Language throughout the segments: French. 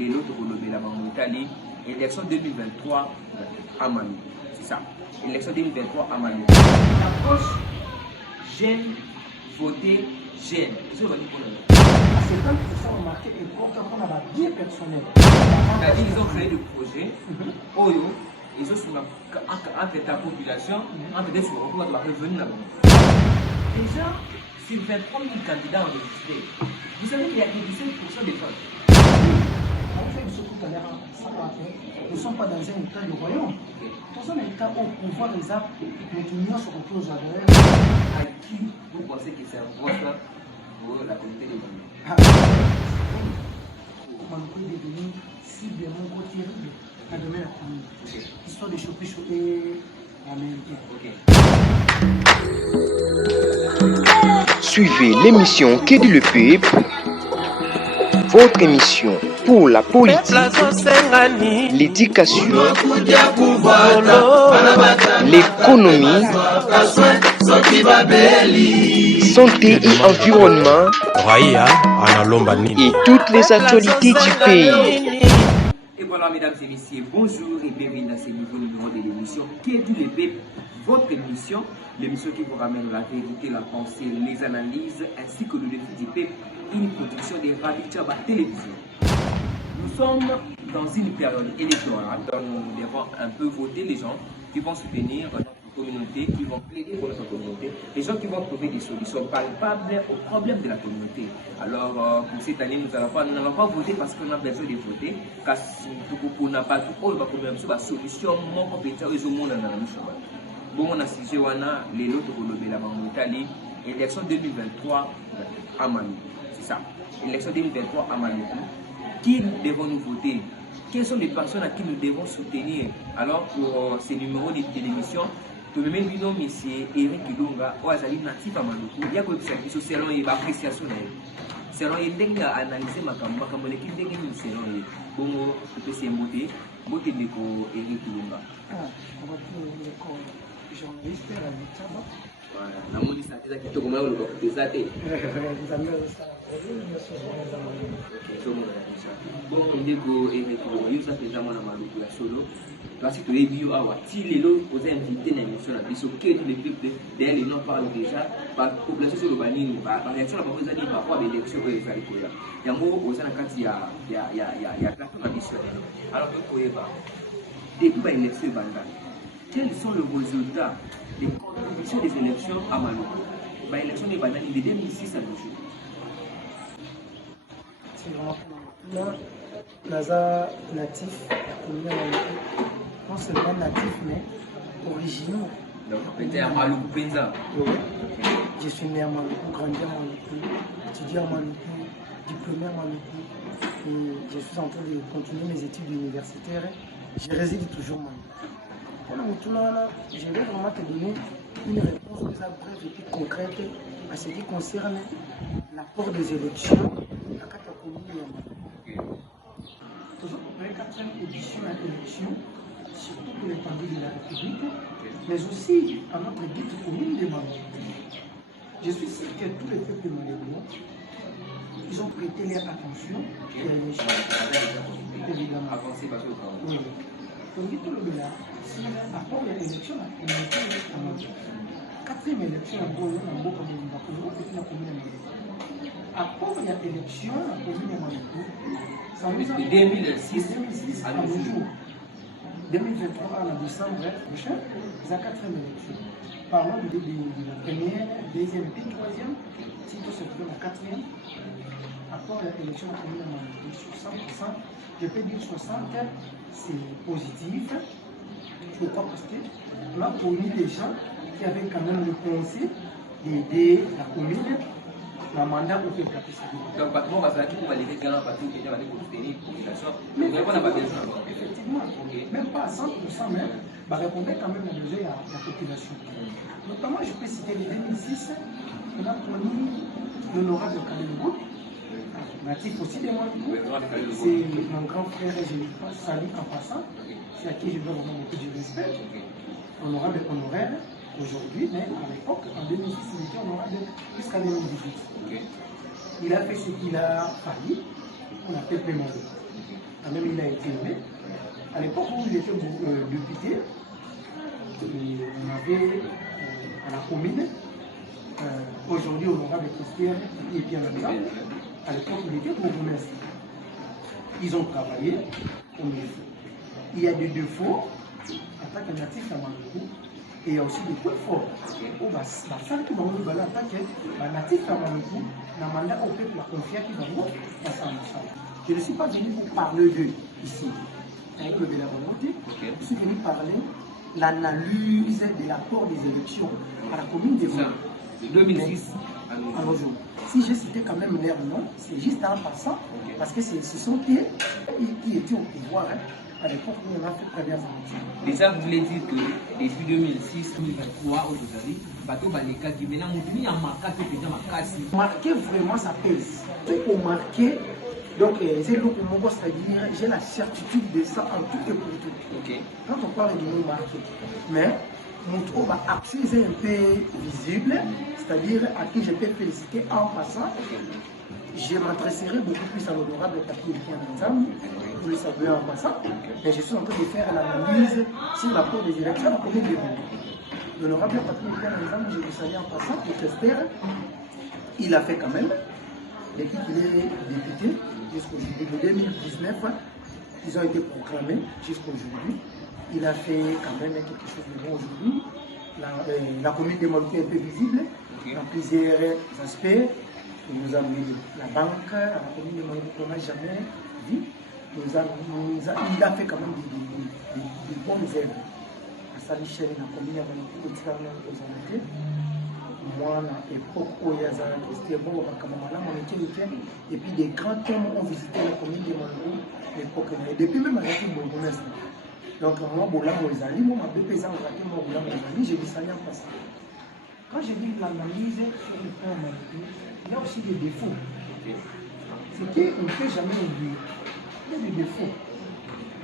les lots de la Italie, élection 2023 à Manu. C'est ça. Élection 2023 à Manu. L'approche jeune, voter jeune. C'est ce c'est ont marqué et qu'on a la vie personnelle. C'est-à-dire qu'ils ont créé des projets. Oyo, ils ont sur la population, entre des souverains, pour revenir là-bas. Déjà, sur 23 000 candidats enregistrés, vous savez qu'il y a 17% des femmes. Nous ne sommes pas dans un état de royaume. Nous sommes un état où on pouvoir les actes, mais qui nous se retrouvent à qui vous pensez que c'est un vote pour la communauté des femmes? On peut devenir ciblement terrible à demain la commune. Histoire de choper américain. Suivez l'émission Qu'est dit le peuple, votre émission pour la politique, l'éducation, l'économie, santé et environnement, et toutes les actualités du pays. Et voilà, mesdames et messieurs, bonjour et bienvenue dans ce nouveau numéro de l'émission Qu'est dit le peuple, votre émission, l'émission qui vous ramène la vérité, la pensée, les analyses, ainsi que le défi du peuple, une production des Radio Tchaba Télévision. Nous sommes dans une période électorale, donc nous devons un peu voter les gens qui vont soutenir notre communauté, qui vont plaider pour notre communauté, les gens qui vont trouver des solutions palpables aux problèmes de la communauté. Alors, pour cette année, nous n'allons pas voter parce qu'on a besoin de voter, car on n'a pas tout, on va trouver une solution, mon compétent, ils ont mon analyse. Bon, on a sujet, on a les lots de la Italie, élection 2023 à Manu. C'est ça. Élection 2023 à Manu. Qui devons-nous voter? Quelles sont les personnes à qui nous devons soutenir? Alors, pour ces numéros de l'émission, tout le monde dit non, monsieur Eric Ilunga, ou Azali natif à Maluku, il y a que ça, selon l'appréciation. Selon les analyser ma campagne, qui dégaine selon les bon, peut se monter, monter de Eric Ilunga. On va dire le journaliste à la voilà, la mondiale, c'est qui te commande le corps des athées. Bon, on dit que Eric Ilunga, ça fait déjà mon Maluku la solo. Parce que les bio si les lots aux invités dans l'émission, ils sont que tous les peuples d'ailleurs les noms parlent déjà par population sur le banning, par réaction à la population par rapport à l'élection que les allez faire. Il y a un mot aux ans quand il y a plateforme additionnelle. Alors que pour eux, depuis l'élection bandane, quels sont les résultats des contributions des élections à Manu? L'élection des bandanes de 2006 à nos jours. C'est vraiment là, Naza natif, non seulement natif, mais originaux. Donc, peut-être à Maluku Penza. Oui. Je suis né à Maluku, grandi à Maluku, étudié à Maluku, diplômé à Maluku. Et je suis en train de continuer mes études universitaires. Je réside toujours à Maluku. Je vais vraiment te donner une réponse plus brève et plus concrète à ce qui concerne l'apport des élections à la commune de Maluku. Toujours pour la 4e édition à l'élection, surtout pour l'étendue de la République, mais aussi à notre guide commune de Maluku. Je suis sûr que tous les peuples de Maluku, ils ont prêté leur attention à l'élection. Évidemment. Oui. Pour dire tout le monde, si après l'élection, la communauté est à Maluku. 4e élection, on a beaucoup de monde, la commune de Maluku. Après l'élection, la commune de Maluku, ça nous a 2006 à nos jours. 2023 en décembre prochain, c'est la 4e élection. Parlons de la première, deuxième, puis troisième. Si tout se trouve la 4e, après l'élection de la commune de Maluku, sur 100%, je peux dire 60, c'est positif. Pourquoi? Parce que on a connu des gens qui avaient quand même le principe d'aider la commune. La mandat pour faire capter ça. Donc, par contre, on va les gagner parce qu'ils ont soutenir la population. Mais on n'a pas besoin. Effectivement, même pas à 100%, mais répondre quand même aux besoins de la population. Notamment, je peux citer le 2006, on a connu l'honorable Kalengou, natif aussi de moi. C'est mon grand frère et je lui salue en passant. C'est à qui je dois vraiment beaucoup de respect. Honorable honoraire. Aujourd'hui, mais à l'époque, en 2006, il était honorable jusqu'à 2018. Il a fait ce qu'il a failli, on appelle Pémolo. quand même, il a été aimé. À l'époque où il était député, on avait à la commune, aujourd'hui honorable Christian et Pierre Lanza, à l'époque il était bourgmestre. Ils ont travaillé au niveau. Il y a des défauts en tant que natif à Maluku et il y a aussi des points forts. La femme qui va vous en tant que natif à Maluku, la mandat au peuple la confiance qui va vous passer en ensemble. Je ne suis pas venu pour parler d'eux ici. Avec le Bélamonté, je suis venu parler l'analyse de l'apport des élections à la commune de Maluku. De 2006 à nos jours. Si j'ai cité quand même leur nom, c'est juste en passant, parce que ce sont eux qui étaient au pouvoir à l'époque où on a fait très bien ça. Déjà, vous voulez dire que depuis 2006, 2023, aujourd'hui, bateau Baleka qui maintenant il y a marqué déjà ma casse. Marquer vraiment ça pèse. C'est pour marquer, donc c'est le moment, c'est-à-dire j'ai la certitude de ça en tout et pour tout. Quand on parle de nous marquer, mais mon trou va axer un peu visible, c'est-à-dire à qui je peux féliciter en passant. Je m'adresserai beaucoup plus à l'honorable Papier Kianzam, vous le savez en passant, mais je suis en train de faire l'analyse sur l'apport des élections à la commune de Bourg. L'honorable Papier Kianzam, je le salue en passant, le testeur, il a fait quand même, depuis qu'il est député, jusqu'aujourd'hui, de 2019, ils ont été proclamés jusqu'aujourd'hui. Il a fait quand même quelque chose de bon aujourd'hui. La commune de Maluku est un peu visible dans plusieurs aspects. Il nous a mis la banque à la commune de Maluku qu'on n'a jamais vu. Il a fait quand même des bonnes œuvres. À Salichel, la commune de Maluku, moi, à l'époque où il y a c'était bon, et puis des grands hommes ont visité la commune de Maluku à l'époque. Depuis même avec le bourgmestre. Donc, moi, moi, ma BP, j'ai dit ça en passant. Quand j'ai dit l'analyse sur le plan Maluku, il y a aussi des défauts. C'est qu'on ne peut jamais oublier. Il y a des défauts.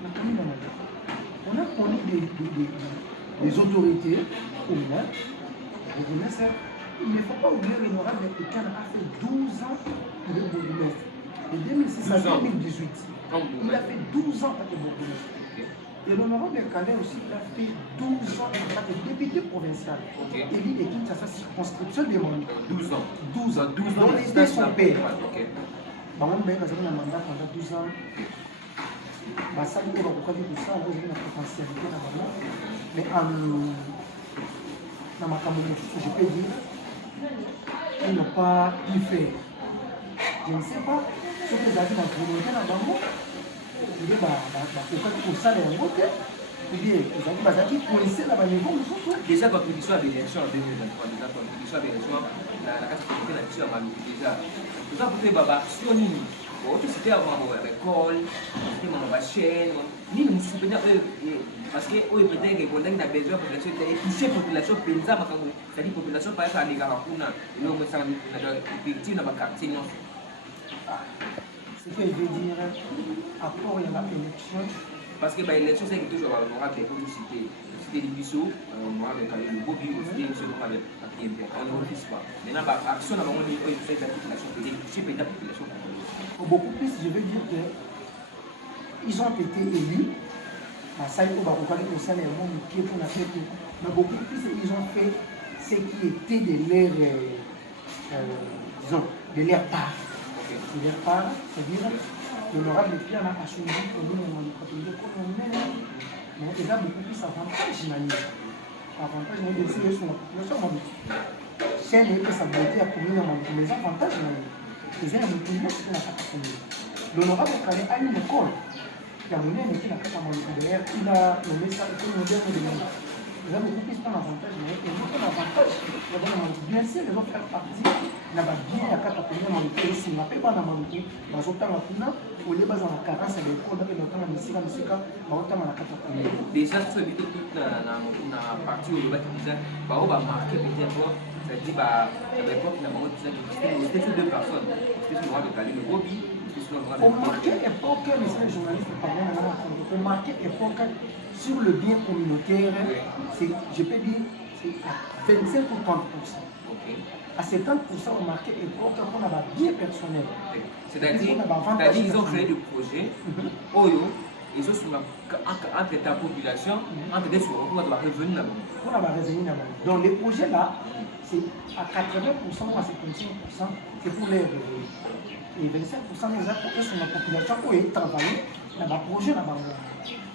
On a connu des autorités, au moins, il ne faut pas oublier l'honorable Pékin a fait 12 ans de bourgmestre. De 2006 à 2018. Il a fait 12 ans de bourgmestre. Et l'honorable Calais aussi, il a fait 12 ans en tant que député provincial. Élu de Kinshasa, circonscription de Moni. 12 ans. 12 ans. 12 ans. Il était son père. On a un mandat pendant 12 ans. Ça, il va beaucoup de ça, on a une potentialité là-bas. Mais dans ma communauté, je peux dire, ils n'ont pas pu faire. Je ne sais pas ce que vous avez dans la communauté là-bas. Déjà, quand tu sois à l'élection en 2023, déjà, quand tu sois à l'élection, la capacité de l'élection à Maluku, déjà, tout ça pour faire Baba, sur Nini, c'était avant l'école, c'était ma chaîne, ni nous soutenir parce que peut-être que pendant que la besoin de population est touchée, population pensa, c'est-à-dire population par exemple à l'Égarapuna, et on me semble que la victime dans ma quartier. Ce que je veux dire, apport il y a l'élection. Parce que l'élection, c'est toujours honorable pour nous citer. Citer les Bissot, honorable le Bobi, aussi, honorable Papier, on ne refuse pas. Maintenant, l'action, on a dit que c'est la population, c'est la population. Beaucoup plus, je veux dire qu'ils ont été élus. Ça, il faut au sein des mondes qui est pour la fête. Mais beaucoup plus, ils ont fait ce qui était de leur, disons, de leur part. De leur part, c'est-à-dire, l'honorable Pierre a assumé que nous, on a protégé comme on est. Mais il a beaucoup plus avantage, avantage, c'est sur la population. Si elle est sa beauté à commune, les avantages, ils ont un peu ce qu'on a fait. L'honorable Calais a une école. Il a mené une équipe à d'ailleurs, il a nommé ça l'école moderne de l'Inde. Ils ont beaucoup plus d'avantages, mais ils ont un avantage. Bien sûr, ils vont faire partie. Il y a bien à quatre pays dans le pays. Si on n'a pas dans le pays, dans le temps, au lieu de la carence de l'école, dans le temps, on a quatre pays. Déjà, si vous toute la partie où le bâtiment disait, on va marquer peut-être. C'est-à-dire, à l'époque, c'était sur deux personnes. C'était sur le droit de Cali, le Bobi, c'était sur le droit de on marquait époque, les journalistes on marquait époque sur le bien communautaire, je peux dire, c'est à 25 ou 30%. à 70% remarqué et pour qu'on a bien personnel. C'est-à-dire, ils ont créé des projets, ils sont entre ta population, entre des choses, on va revenir là-bas. On va revenir là-bas. Donc les projets là, c'est à 80% ou à 55%, c'est pour les revenus. Et 25% des gens pour eux sur la population pour y travailler dans le projet là-bas.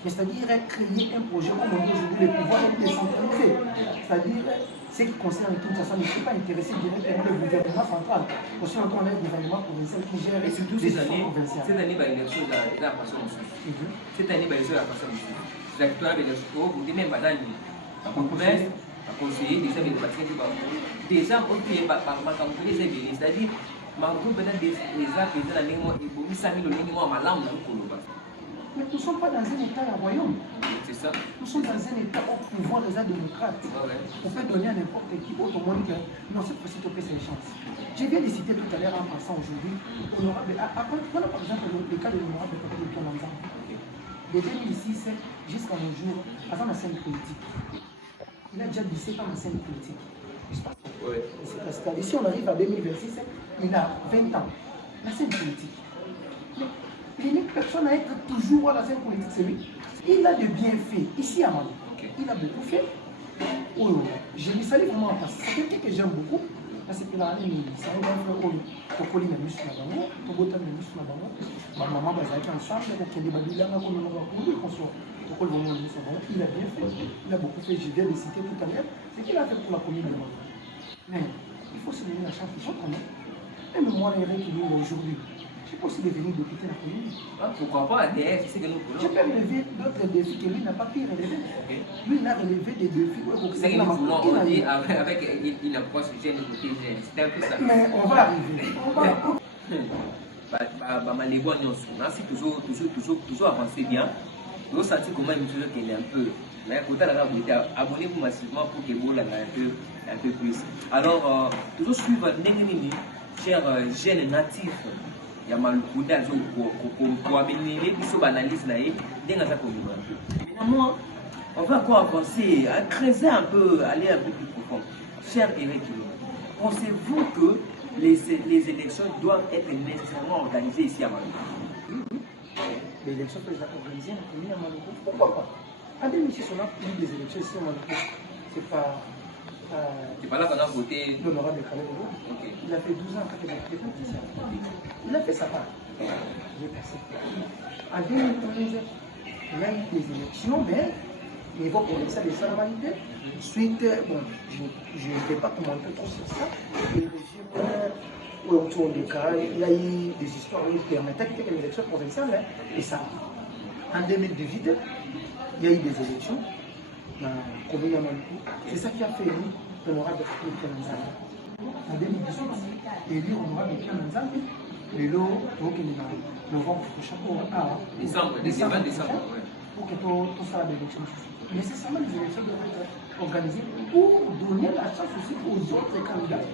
Mais c'est-à-dire créer un projet comme on dit aujourd'hui, les pouvoirs être décentralisés. C'est-à-dire, ce qui concerne Kinshasa ne sont pas intéressés directement le gouvernement central. Aussi, on a le gouvernement provincial qui gère et surtout cette année, provinciales. Cette année, l'élection de la façon aussi. Cette année, l'élection de la façon aussi. L'actuel de l'élection, vous dites même dans la promesse, la conseiller, déjà, les bâtiments du Bamou. Déjà, on peut par les événements, c'est-à-dire, Mango peut-être des actes de la némo et Bomi Sami le némo à ma langue dans le Koloba. Mais nous ne sommes pas dans un état à royaume. C'est ça. Nous sommes dans un état au pouvoir des démocrates. On peut donner à n'importe qui autre monde que non, cette fois-ci, tu peux ces chances. Je viens de citer tout à l'heure en passant aujourd'hui, honorable. Voilà par exemple le cas de l'honorable de Tonanza. De 2006 jusqu'à nos jours, avant la scène politique. Il a déjà 17 ans dans la scène politique. Ici, on arrive à 2026, il a 20 ans. La scène politique. L'unique personne à être toujours à la scène politique, c'est lui. Il a de bienfaits ici à Mali. Il a beaucoup fait. Je lui salue vraiment en face. C'est quelqu'un que j'aime beaucoup. Parce que là, c'est un grand frère qui a mis sur la banque, qui a mis sur la banque. Ma maman va être ensemble, qui a débattu là, il a bien fait. Il a beaucoup fait. Je viens de citer tout à l'heure. C'est qu'il a fait pour la commune de Mali. Mais il faut se donner la chance de s'en connaître. Même moi, les règles qui nous aujourd'hui. Je peux aussi devenir député de la commune. Pourquoi pas ADF, c'est que nous voulons. Je peux relever d'autres défis que lui n'a pas pu relever. Lui, il a relevé des défis. C'est que nous voulons, on dit avec une approche gêne côté gêne. C'est un peu ça. Mais on va arriver. On va toujours avancer bien. Vous sentez comment il me qu'il est un peu. Mais quand abonnez-vous massivement pour que vous l'ayez un peu plus. Alors, toujours suivre Nengenini, chers jeunes natifs. Il y a Malukuda, pour améliorer les analyses. Maintenant, on va encore avancer, à creuser un peu, aller un peu plus profond. Cher Eric, pensez-vous que les élections doivent être nécessairement organisées ici à Maluku? Les élections peuvent être organisées en commune à Maluku. Pourquoi pas? En 2006, on a eu des élections ici à Maluku. C'est pas. C'est pas là qu'on a voté. L'honorable Calais de l'eau. Il a fait 12 ans qu'il a été politicien. Il a fait sa part. En 2011, il a eu des élections, mais il faut qu'on ait ça des formalités. Ensuite, bon, je ne vais pas commenter trop sur ça. Le régime, autour du cas, il y a eu des histoires où il permettait qu'il y ait une élection provinciale. Et ça, en 2018, il y a eu des élections. Commune à Maluku. C'est ça qui a fait élu l'honorable Pierre Nzambe. En 2018, élu honorable Pierre Nzambe, le lot au novembre prochain, décembre, pour que tout ça ait l'élection. Nécessairement, les élections doivent être organisées pour donner la chance aussi aux autres candidats,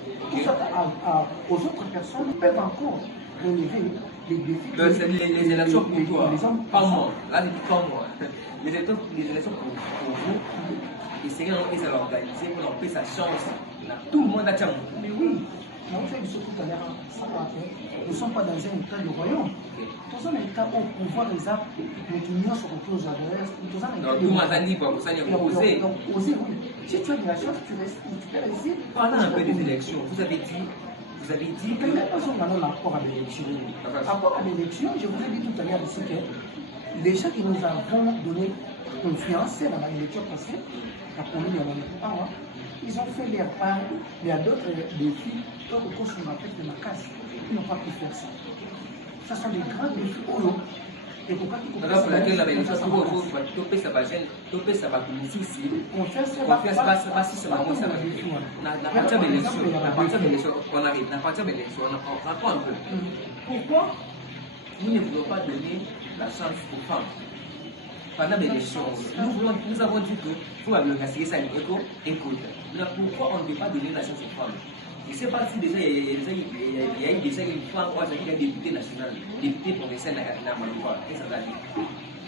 aux autres personnes qui peuvent encore relever les défis. Les élections pour toi, pas moi. Là, je dis pas moi. Les élections pour vous, essayez de l'organiser pour leur sa chance. Tout le monde a tient. Mais oui, on fait du tout à l'heure. Nous ne sommes pas dans un état de royaume. Nous sommes dans un état où le pouvoir des arts, l'opinion se retrouve à l'ouest. Nous sommes dans un état de royaume. Donc, osez, oui. Si tu as de la chance, tu peux rester. Parlons un peu des élections. Vous avez dit que. Nous avons rapport à l'élection. Rapport à l'élection, je vous ai dit tout à l'heure ici que les gens qui nous avons donné confiance dans l'élection passée, la commune de Maluku, ils ont fait leur part, mais il y a d'autres défis, d'autres causes qu'on appelle de la casse. Ils n'ont pas pu faire ça. Ça sont des grands défis pour nous. Et pourquoi tu comprends pour laquelle la élection, ça va gêner, ça va nous soucier. Confiance, pas si seulement ça va gêner. La partie de l'élection, on arrive, la partie de l'élection, on apprend un peu. Pourquoi nous ne voulons pas donner la chance aux femmes? Pendant l'élection, nous avons dit que pour organiser ça, écoute. Pourquoi on ne peut pas donner la chance aux femmes? Je ne sais pas si déjà il y a eu déjà une femme qui a député national, député provincial à Malouba. Qu'est-ce que ça veut dire?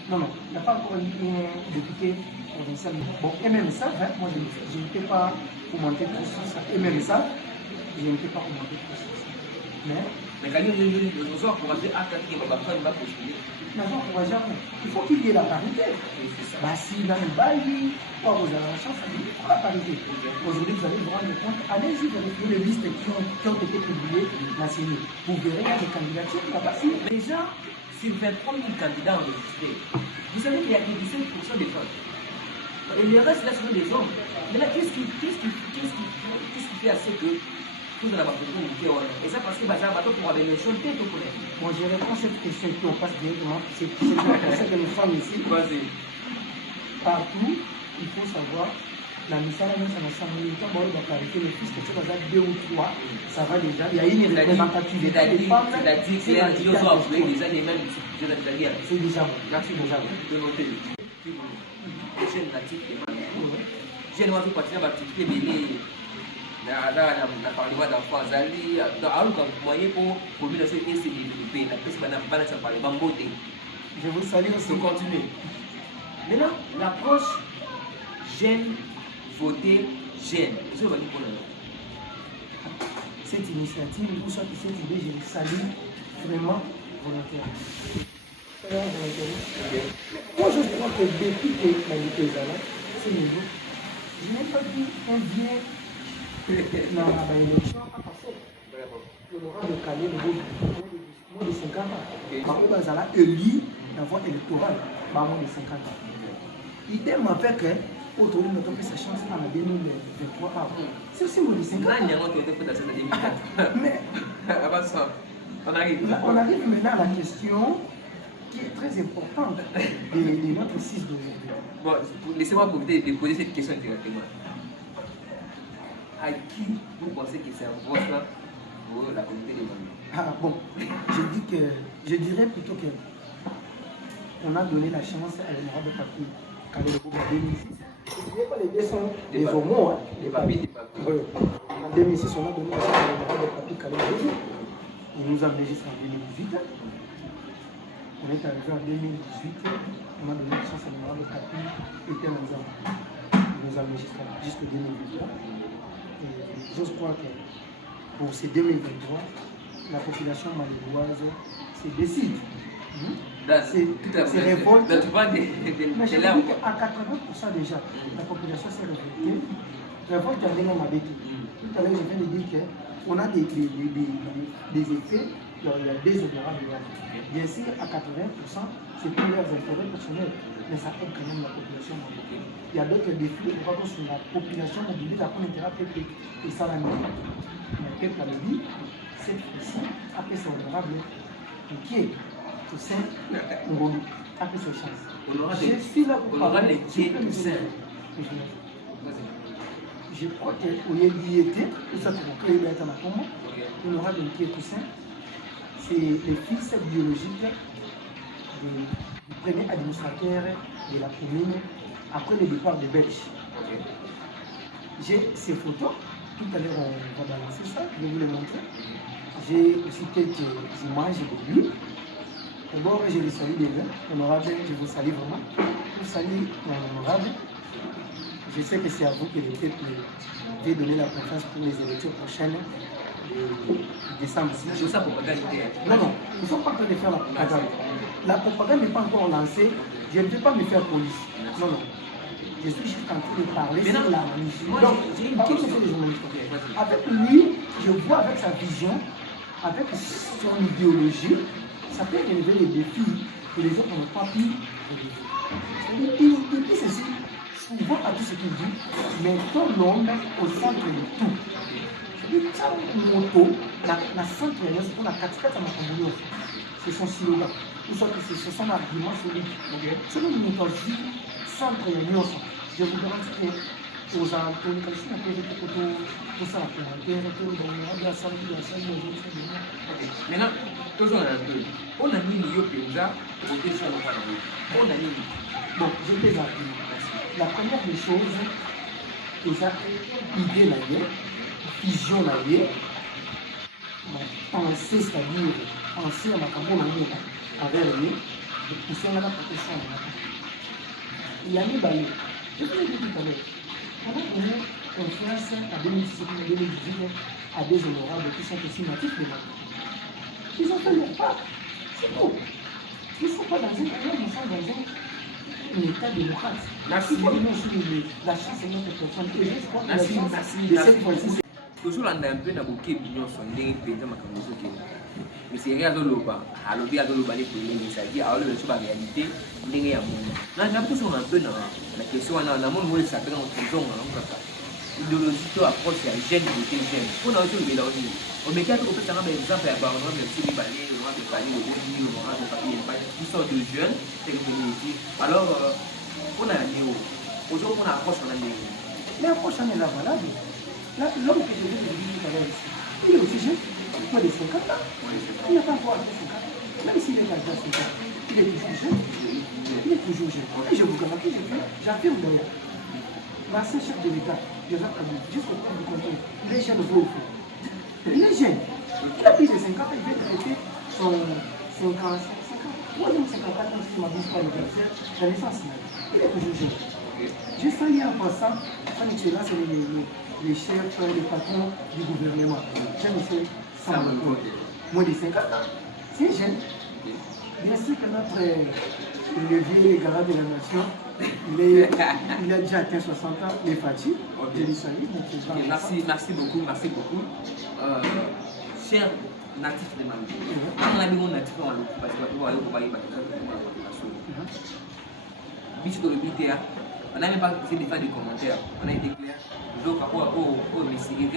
Non, il n'y a pas encore un député provincial. Bon, et même ça, moi je ne peux pas commenter tout sur ça. Et même ça, je ne peux pas commenter plus. Mais quand nous encourager à faire qu'il va postuler. Il faut qu'il y ait la parité. Bah, si dans le bail, vous avez la chance, il faut la parité. Aujourd'hui, vous allez vous rendre compte, allez-y, vous avez les listes qui ont été publiées, la CENI. Vous verrez, il y a des candidatures qui vont passer. Déjà, sur 23 000 candidats enregistrés, vous savez qu'il y a que 17% des femmes. Et le reste, là, ce sont des hommes. Mais là, qu'est-ce qui fait assez que vous avez pas et ça parce que Bazar va pour avoir une chanté tout connaître. Bon, je réponds à cette question et puis on passe directement. C'est que nous sommes ici. Vas-y. Partout, il faut savoir, la mission, même ça n'a pas mis le temps, on va clarifier le fils que tu vas 2 ou 3, ça va déjà. Il y a une représentativité des femmes. C'est-à-dire que les gens ont déjà les mêmes sujets de carrière. C'est déjà bon. Merci déjà. De noter. Jeune natif et mal. Jeune natif participe à l'activité mêlée. Na parlement d'enfants azali aluka moyen pour population ese développer na pesi bana bana sa parlement mbote. Je vous salue aussi. Continuer. Maintenant, l'approche jeune, voter, jeune. Je vais vous dire cette initiative, ou soit cette idée, je le salue vraiment volontairement. Moi, je crois que depuis que la lutte est là, c'est nouveau. Je n'ai pas vu un bien dans l'élection à passer. L'honorable Calais, le moins de 50 ans. Par contre, il a élu la voie électorale, moins de 50 ans. Idem avec autour de notre sa chance en 2023. C'est aussi moins de 50 ans. Mais on arrive maintenant à la question qui est très importante de notre 6 d'aujourd'hui. Bon, laissez-moi profiter de poser cette question directement. À qui vous pensez que c'est un vote là pour la communauté des Bandits? Bon, je dirais plutôt que on a donné la chance à l'honorable Papi Calais en 2006. Pas les deux sont des homos, les papis. En 2006, on a donné la chance à l'honorable Papi Calais. Il nous a enregistré en 2018. On est arrivé en 2018, on a donné la chance à l'honorable Papi était en il nous a enregistré jusqu'en 2023. Et je crois que pour ces 2023, la population malévoise se décide. C'est révolte. Mais je dis qu'à 80% déjà, la population s'est révoltée. Révolte à l'homme avec tout à l'heure, je viens de dire qu'on a des effets, il y a des honorables. Bien sûr, à 80%, c'est pour leurs intérêts personnels, mais ça aide quand même la population mobilisée. Il y a d'autres défis, on va voir sur la population mobilisée, la première intérêt public et ça la nuit. Mais le peuple a dit, cette fois-ci, après son honorable, qui est au sein de Ngolu, après ses chances. Je suis là pour parler de qui est au sein. Je crois qu'au Yéliété, tout ça, c'est pour être en atome, l'honorable qui est au sein. C'est le fils biologique du premier administrateur de la commune après le départ des Belges. J'ai ces photos, tout à l'heure on va balancer ça, je vais vous les montrer. J'ai aussi quelques images de lui. D'abord, je les salue déjà, honorable, je vous salue vraiment. Je vous salue, honorable. Je sais que c'est à vous que le peuple va donner la confiance pour les élections prochaines. Décembre. Je veux ça propagande. Non, il ne faut pas en train de faire la propagande. La propagande n'est pas encore lancée. Je ne vais pas me faire police. Non. Je suis juste en train de parler sur la mission. Donc, j'ai une question. Avec lui, je vois avec sa vision, avec son idéologie, ça peut relever les défis que les autres n'ont pas pu relever. Il dit ceci, souvent à tout ce qu'il dit, mettons l'homme au centre de tout. Moto, la centre, c'est pour la catégorie de ma communauté. C'est son slogan. Ou soit que c'est son argument solide. C'est une méthodologie centre et je vous garantis que aux alentours, comme si on peut être pour ça, pour la salle, maintenant, toujours un peu. On a mis le Yopenza au dessus de la on a mis. Bon, je vais vous la première des choses, déjà, idée la guerre. Vision na ye, penser, c'est-à-dire penser à ma campagne avec lui, de pousser à la protection. Il y a mis Balé. Je vous l'ai dit tout à l'heure. On a donné confiance en 2018, à des honorables qui sont aussi natifs de Mali. Ils ont fait leur part, c'est tout. Ils ne sont pas dans un pays, ils sont dans un état démocrate. Merci. Il faut donner aussi la chance à notre personne. Et je crois que la Merci, chance merci, de merci. cette fois-ci, tozolanda mpe na bokebi nyonso ndenge mpenza makambo ezokende miseri azoloba alobi azoloba lekolenge sadi aoloba so baréalité ndenge ya mono na tosonga mpe na question wana namoni molesa mpe kozonga nango kaka idéologie to approche ya jeune côté jeune mpona oso olobela onini omeki ate kopesanga baexemple ya bahonorable msi mibale honorable pali loboni honorable papi epai tout sort de jeune teknologie alors mpona ya neo ozomona approche wana ndenge l'approche en est la valable. L'homme que je viens de dire tout à l'heure ici, il est aussi jeune, moins de 50 ans. Il n'a pas encore atteint 50 ans. Même s'il est déjà 50 ans, il est toujours jeune. Il est toujours jeune. Et je vous garantis, j'affirme d'ailleurs, l'ancien chef de l'État, Joseph Kabila, jusqu'au point du contrôle, il est jeune, vous faux. Il est jeune. Il a plus de 50 ans, il vient traiter son 55 ans. Moi, j'ai 54 ans, si je m'abuse pas l'anniversaire, la naissance. Il est toujours jeune. J'ai failli en passant, en excellence, les chefs, les patrons du gouvernement. J'ai monsieur Samuel Conte, moins de 50 ans. C'est jeune. Bien sûr que notre levier garant de la nation, il a déjà atteint 60 ans, les Fatih. Je lui salue. Merci beaucoup. Cher natif de Mali, on a mis mon natif en l'eau parce que on va y battre on n'a même pas essayé de faire des commentaires, on a été clair. Donc, au Messie,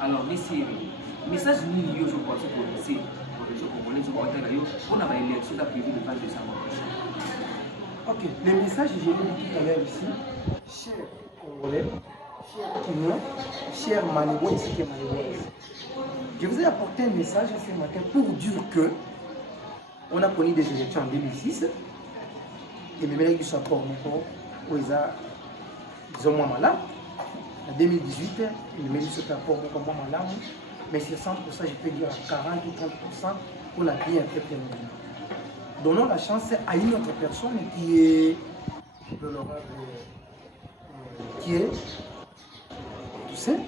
alors, Messie, message nous, je pense que Messie, on a une élection prévue le 20 décembre prochain. Ok, le message que j'ai dit tout à l'heure ici, cher Congolais, cher Kinois, cher Malébois, ici qui est Maléboise. Je vous ai apporté un message ce matin pour dire que on a connu des élections en 2006 et même là, il soit pas ils ont moins malade. En 2018, ils me disent que rapport beaucoup moins malade. Mais sur 100%, je peux dire à 40 ou 30%, on a bien fait plein de. Donnons la chance à une autre personne qui est l'honorable, qui est, tu sais,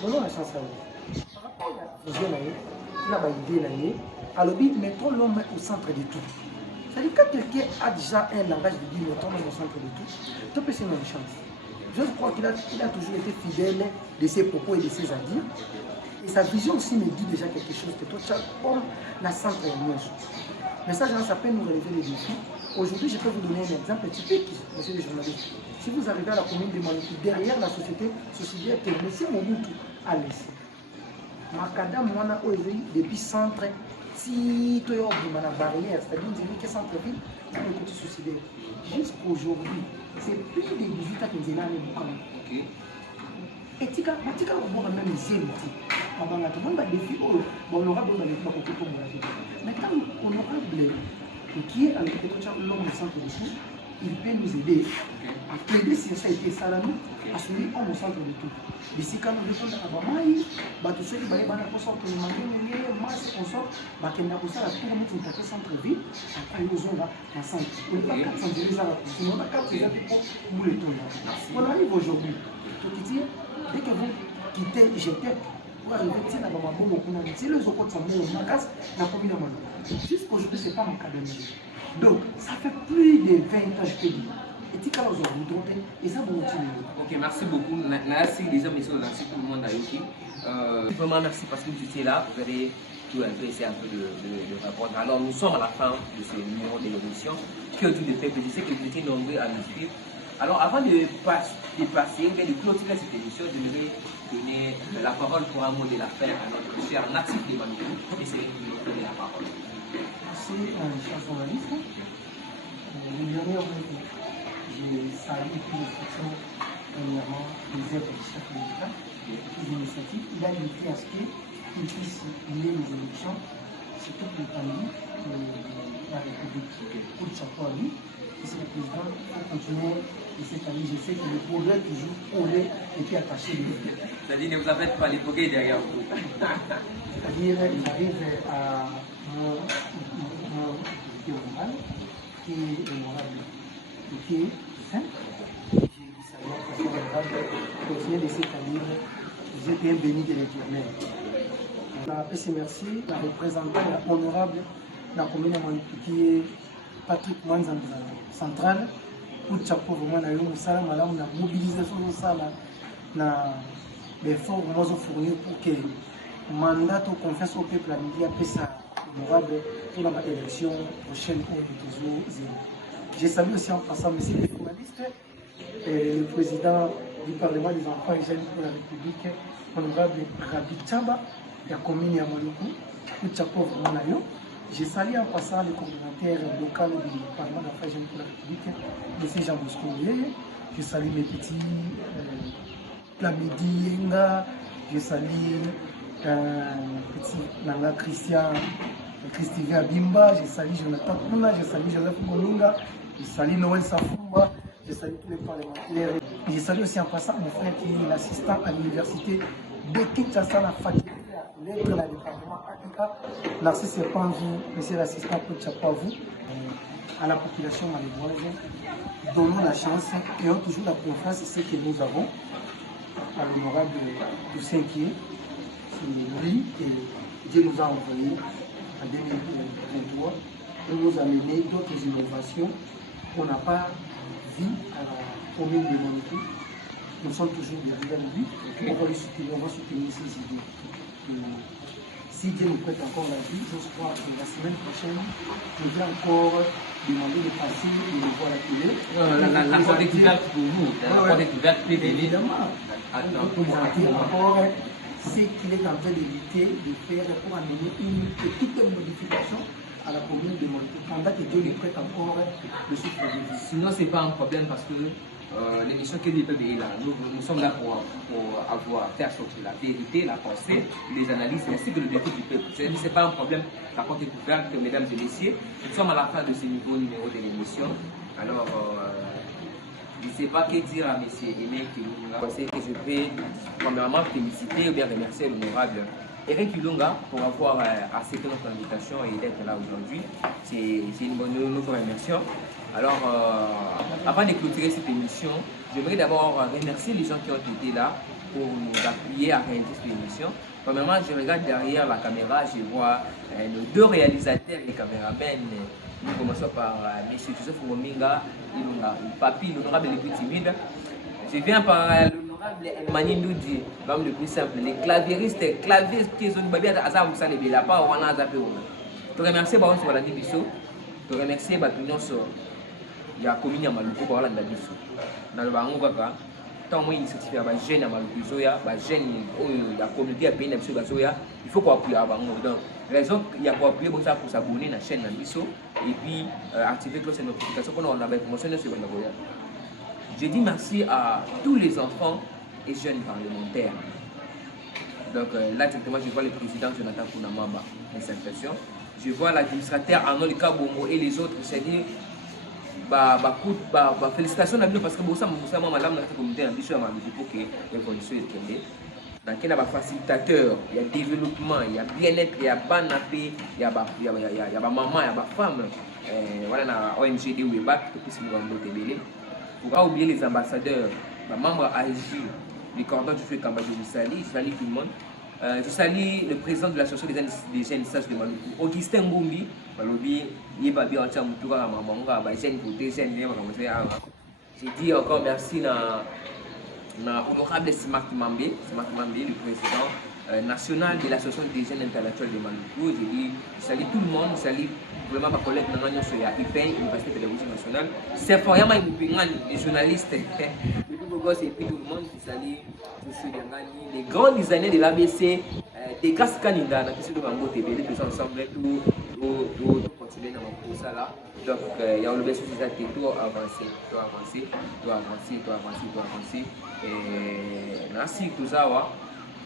donnons la chance à lui. Par rapport à la vision, il a une idée, alors mettons l'homme au centre de tout. C'est-à-dire quand quelqu'un a déjà un langage de dire mettons l'homme au centre de tout, tu peux se donner une chance. Je crois qu'il a toujours été fidèle de ses propos et de ses adires. Et sa vision aussi me dit déjà quelque chose que toi, tu as comme la centre de nous. Mais ça peut nous relever les défis. Aujourd'hui, je peux vous donner un exemple typique, monsieur le journaliste. Si vous arrivez à la commune de Manitou, derrière la société terminée, c'est Mobutu à laisser. Makadam, moi, depuis centre, si tu as la barrière, c'est-à-dire que centre-ville, tu peux côté suicidaire. Jusqu'aujourd'hui, c'est plus de 18 ans que nous avons eu. Et tu as même zéro. On a des défis, honorable, on a des défis pour moi. Mais quand honorable, qui est avec l'homme au centre de tout, il peut nous aider à plaider sur ça et ça là nous, à se mettre au centre de tout. D'ici quand nous répondons à Bamaï, tout ce qui va être au centre de Mangé, masse, on sort, on a tout le monde qui est au centre-ville, après nous on va en centre. On n'est pas 400 000 arabes, sinon on a 400 000 pour les tours. On arrive aujourd'hui, dès que vous quittez GTEP, pour arriver à Bamabo, c'est le Zoko de Samuel, la commune de jusqu'aujourd'hui, ce n'est pas mon cas de musique. Donc, ça fait plus de 20 ans, je peux dire. Et tu as aujourd'hui, et ça va continuer. Ok, merci beaucoup. Merci déjà, messieurs, merci tout le monde à Yoki. Vraiment, merci parce que vous étiez là. Vous avez tout un peu essayé un peu de répondre. Alors, nous sommes à la fin de ce numéro de l'émission. Culture de peuple, je sais que vous étiez nombreux à nous suivre. Alors, avant de passer, ou bien de clôturer cette émission, je voudrais donner la parole pour un mot de la fin à notre cher natif de Manitou. Et c'est lui qui nous donne la parole. Merci, cher journaliste. Le dernier je salue tous les soutiens, premièrement, les œuvres du chef de l'État, les initiatives. Il a décidé à ce qu'il puisse mener les élections sur toute l'étendue de la République. Pour le chapeau à lui, c'est le président, il faut continuer de cette année. Je sais que le progrès toujours aurait été attaché à lui. C'est-à-dire, ne vous en faites pas, les progrès derrière vous. C'est-à-dire, il arrive à mon moral, qui est honorable, qui est saint. J'ai dit ça, honorable, continuer de s'établir j'étais un béni de l'Éternel. La PC merci, la représentant honorable de la commune de Maluku qui est Patrick Manzanza central pour chapeau vraiment na yo musala malamu na mobilisation musala na l'effort vraiment fournir pour que mandat de confiance au peuple à pesa honorable pour la élection prochaine au toujours. J'ai salué aussi en passant monsieur le journaliste et le président du Parlement des enfants et jeunes pour la République, honorable Rabi Tchaba, la commune de Maluku, pour chapeau vraiment na yo. J'ai salué en passant le coordinateur local du Parlement d'Affaires et jeunes pour la République, M. Jean Bosco Yeye. Je salue mes petits Plamidi Yenga, je salue petit Nanga Christian Abimba, je salue Jonathan Kouna, je salue Joseph Molunga, je salue Noël Safumba, je salue tous les parlementaires. Et je salue aussi en passant mon frère qui est l'assistant à l'université de Kinshasa, la faculté à l'être la département Africa, Narcisse Panzu, monsieur l'assistant pour chapeau à vous, à la population malévoise. Donnons la chance et ayons toujours la confiance, c'est ce que nous avons à l'honorable Toussaint qui lui et Dieu nous a envoyé en 2023 pour nous amener d'autres innovations qu'on n'a pas vues à la commune de Maluku. Nous sommes toujours derrière lui, on va soutenir ces idées. Si Dieu nous prête encore la vie, je crois que la semaine prochaine, je vais encore demander de passer et de voir la télé. La porte est ouverte pour vous. La porte est ouverte, évidemment. Pour vous dire encore ce qu'il est en train d'éviter de faire pour amener une petite modification à la commune de Maluku. Pendant que Dieu lui prête encore le souffle de vie. Sinon, ce n'est pas un problème parce que l'émission que les peuples est là. Nous sommes là pour faire sortir la vérité, la pensée, les analyses ainsi que le défi du peuple. Ce n'est pas un problème. La porte est ouverte, mesdames et messieurs. Nous sommes à la fin de ce nouveau numéro de l'émission. Alors, je ne sais pas que dire à M. Aimé Kilunga. C'est que je vais premièrement féliciter ou bien remercier l'honorable Eric Kilunga pour avoir accepté notre invitation et d'être là aujourd'hui. C'est une bonne nous vous remercions. Alors, avant de clôturer cette émission, j'aimerais d'abord remercier les gens qui ont été là pour nous appuyer à réaliser cette émission. Premièrement, je regarde derrière la caméra, je vois nos deux réalisateurs et caméramens. Nous commençons par M. Joseph Mominga, Papi, l'honorable le plus timide. Je viens par l'honorable Elmani Ndoudi, l'homme le plus simple, les claviéristes, clavistes qui sont babia à Moussa Lebela, pas au Wana Zapé. Je remercie Baron Sobalandi Bisso, je remercie Batunion sur la commune de Maluku pour la Bisso. Dans le Bango Kaka, tant moi initiative à Jeune à Maluku Zoya, Jeune, la communauté à pays Nabso Bazoya, il faut qu'on appuie à Bango. Donc, raison il y a pour appuyer pour s'abonner à la chaîne Nabiso et puis activer la cloche de notification pour nous avoir information sur Bango. Je dis merci à tous les enfants et jeunes parlementaires. Donc là, exactement, je vois le président Jonathan Kounamamba, les salutations. Je vois l'administrateur Arnold Kabongo et les autres. C'est-à-dire, félicitations à vous parce que vous savez, madame, la communauté a dit pour que l'évolution est tombée. Donc, il y a des facilitateurs, il y a développement, il y a bien-être, il y a banapé, il y a maman, il y a femme. Voilà, la ONG de Webak, tout ce que vous pour pas oublier les ambassadeurs, les membres ASG, les coordonnateurs du Feu Kamba, je salue tout le monde. Je salue le président de l'association des jeunes sages de Maluku, Augustin Ngumbi, il va bien en Moutoura, jeune côté, jeune. J'ai dit encore merci à l'honorable Smart Mambe, le président national de l'association des jeunes intellectuels de Maluku. J'ai dit, je salue tout le monde, je salue vraiment ma collègue Nanganyo Soya, IPEN, Université pédagogique nationale. C'est vraiment les journalistes, les plus beaux gosses et puis tout le monde qui salue les grands designers de l'ABC, des grâces candidates, qui sont dans le TV, tous ensemble, tout continuer dans mon cours là. Donc, il y a le besoin de tout avancer. Et merci tout ça.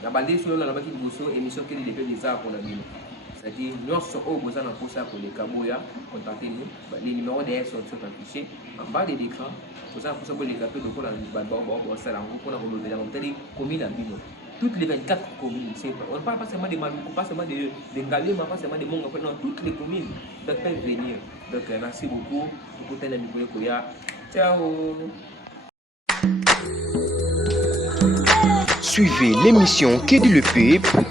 La bande sur la bande de émission qui est des arts pour la ville. C'est-à-dire, nous sommes besoin de pour ça pour les Kaboya, contactez-nous. Les numéros derrière sont affichés en bas de l'écran. Pour ça, pour les capter, donc on a une commune à Bino. Toutes les 24 communes, on ne parle pas seulement de Maluku, pas seulement de Ngalé, pas seulement de Monga, non, toutes les communes peuvent venir. Donc, merci beaucoup pour tout un ami. Ciao. Suivez l'émission Qu'est dit le peuple,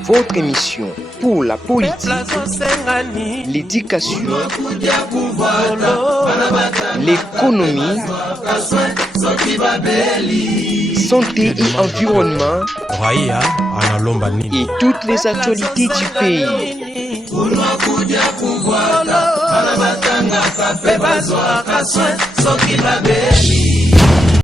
votre émission pour la politique, l'éducation, l'économie, santé et environnement et toutes les actualités du pays.